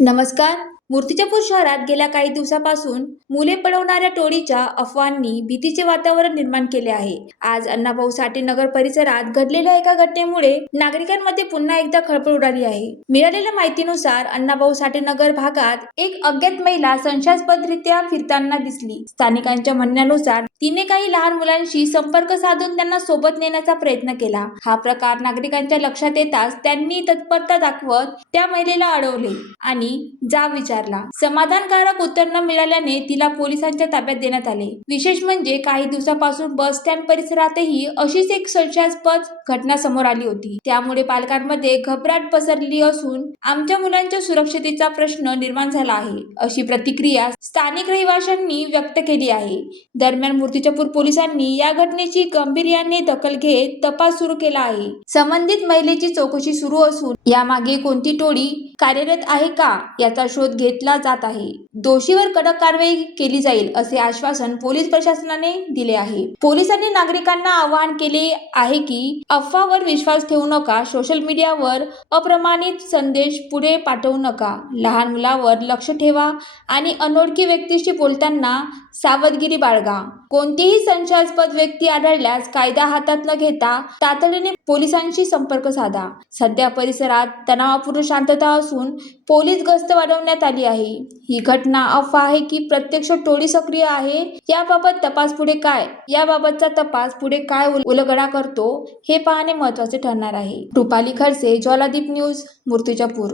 नमस्कार. मूर्तिजापूर शहरात गेल्या काही दिवसापासून मुले पळवणाऱ्या टोळीच्या अफवांनी भीतीचे वातावरण निर्माण केले आहे. आज अण्णाभाऊ साठे नगर परिसरात घडलेल्या एका घटनेमुळे नागरिकांमध्ये पुन्हा एकदा खळबळ उडाली आहे. मिळालेल्या माहितीनुसार अण्णाभाऊ साठे नगर भागात एक अज्ञात महिला संशयास्पदरित्या फिरताना दिसली. स्थानिकांच्या म्हणण्यानुसार तिने काही लहान मुलांशी संपर्क साधून त्यांना सोबत नेण्याचा प्रयत्न केला. हा प्रकार नागरिकांच्या लक्षात येताच त्यांनी तत्परता दाखवत त्या महिलेला अडवले आणि जाब विचारला. समाधानकारक उत्तर न मिळाल्याने तिला पोलिसांच्या ताब्यात देण्यात आले. विशेष म्हणजे काही दिवसापासून बस स्टँड परिसरातही अशीच एक संशयास्पद घटना समोर आली होती. त्यामुळे पालकांमध्ये घबराट पसरली असून आमच्या मुलांच्या सुरक्षिततेचा प्रश्न निर्माण झाला आहे, अशी प्रतिक्रिया स्थानिक रहिवाशांनी व्यक्त केली आहे. दरम्यान मूर्तिजापूर पोलिसांनी या घटनेची गांभीर्याने दखल घेत तपास सुरू केला आहे. संबंधित महिलेची चौकशी सुरू असून यामागे कोणती टोळी कार्यरत आहे का याचा शोध घेतला जात आहे. दोषीवर कडक कारवाई केली जाईल असे आश्वासन पोलीस प्रशासनाने दिले आहे. पोलिसांनी नागरिकांना आवाहन केले आहे की अफवावर विश्वास ठेवू नका, सोशल मीडियावर अप्रमाणित संदेश पुढे पाठवू नका, लहान मुलावर लक्ष ठेवा आणि अनोळखी व्यक्तीशी बोलताना सावधगिरी बाळगा. कोणतीही संशयास्पद व्यक्ती आढळल्यास कायदा हातात न घेता तातडीने पोलिसांशी संपर्क साधा. सध्या परिसरात तणावपूर्ण शांतता असून पोलीस गस्त वाढवण्यात आली आहे. ही घटना अफवा आहे की प्रत्यक्ष टोळी सक्रिय आहे याबाबतचा तपास पुढे काय उलगडा करतो हे पाहणे महत्त्वाचे ठरणार आहे. रुपाली खडसे, ज्वालादीप न्यूज, मूर्तिजापूर.